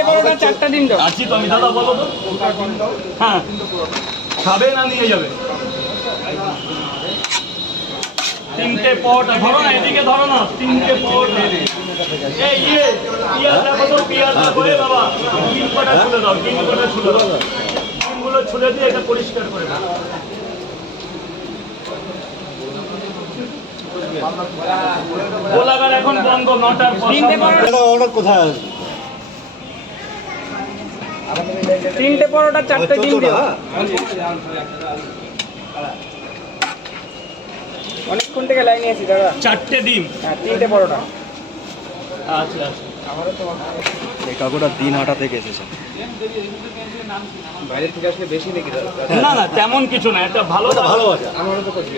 তিনটে পরোটা চারটা ডিম দাও। আছি তো আমি, দাদা বলো তো। হ্যাঁ, খাবে না নিয়ে যাবে? তিনটে পরোটা ধরো না, এদিকে ধরো না, তিনটে পরোটা। এই পিঁয়াজ দেখো তো, পিঁয়াজ দেখো বাবা, ডিম কটা ছুলে দাও, ডিম কটা ছুলে দাও, ডিমগুলো ছুলে দিয়ে এটা পরিষ্কার করে দাও। গোলাঘাট এখন বন্ধ 9টার পর। তিনটে পরোটা কোথায়? তিনটে পরোটা চারটে ডিম দিও। অনেকক্ষণ থেকে লাইনে আছি দাদা। চারটে ডিম, হ্যাঁ, তিনটে পরোটা। আচ্ছা আচ্ছা। এই কাকুটা দিন হাটা থেকে এসেছে। বাইরের থেকে আসলে বেশি নাকি দাদা? না না, তেমন কিছু না, এটা ভালো ভালো আছে। আমারও তো করছি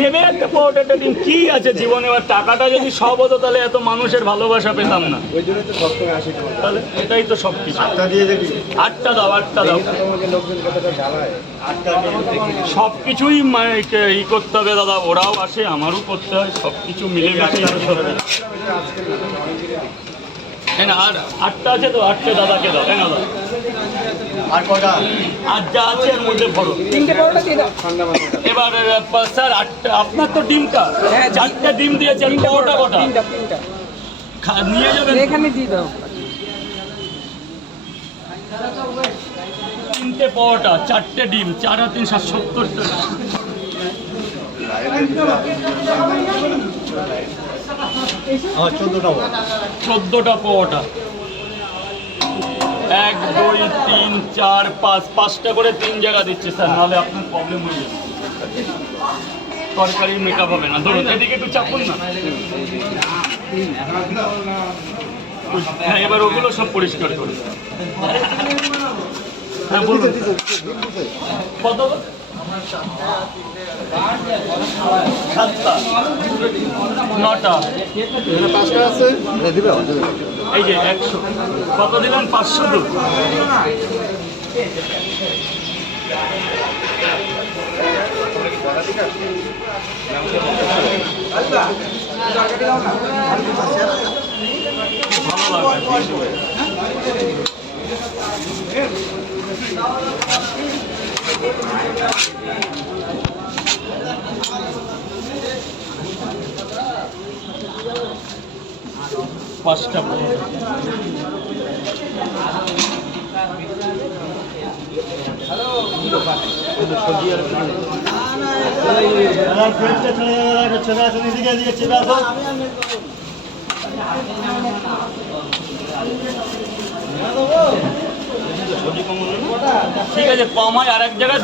নেবে একটা পরোটা, একটা ডিম, কি আছে জীবনে? এবার টাকাটা যদি সব হতো তাহলে এত মানুষের ভালোবাসা পেতাম না। ওই জন্যই তো সবসময় আসি তোমার। তাহলে এটাই তো সব কিছু। দিয়ে দেখি। 8টা দাও, 8টা দাও। তোমাকে লোকজন কতটা জ্বালায়। সব কিছুই ই করতে হবে দাদা, ওরাও আসে, আমারও করতে হয়, সব কিছু মিলেমিশে না। আর 8টা আছে তো, 8টে দাদাকে দাও। হ্যাঁ দাদা, আর কটা? আর যা আছে এর মধ্যে ভরো। তিনটে পরোটা দিয়ে দাও। ঠান্ডা মাথাটা। এবার স্যার 8টা, আপনার তো ডিমটা হ্যাঁ, 4টে ডিম দিয়েছেন, তিনটে পরোটা কটা তিনটা। নিয়ে যাবেন? এখানে দিয়ে দাও। 3টে পরোটা, 4টে ডিম, 4 আর 3 70 টাকা। আমার 14টা বল। 14টা পরোটা। 1 2 3 4 5, 5টা করে 3 জায়গা দিচ্ছে স্যার, নাহলে আপনার প্রবলেম হয়ে যাবে। তরকারি মেকআপ হবে না। ধরুন এদিকে একটু চাপুন না। হ্যাঁ, এবার ওগুলো সব পরিষ্কার করুন। হ্যাঁ বলুন, কত? 7টা, 9টা, 5টা আছে। দিবে? এই যে 100। কত দিলেন? 500 তো। ভালো লাগবে। 5টা পরোটা। ঠিক আছে, কমায় আর এক জায়গায়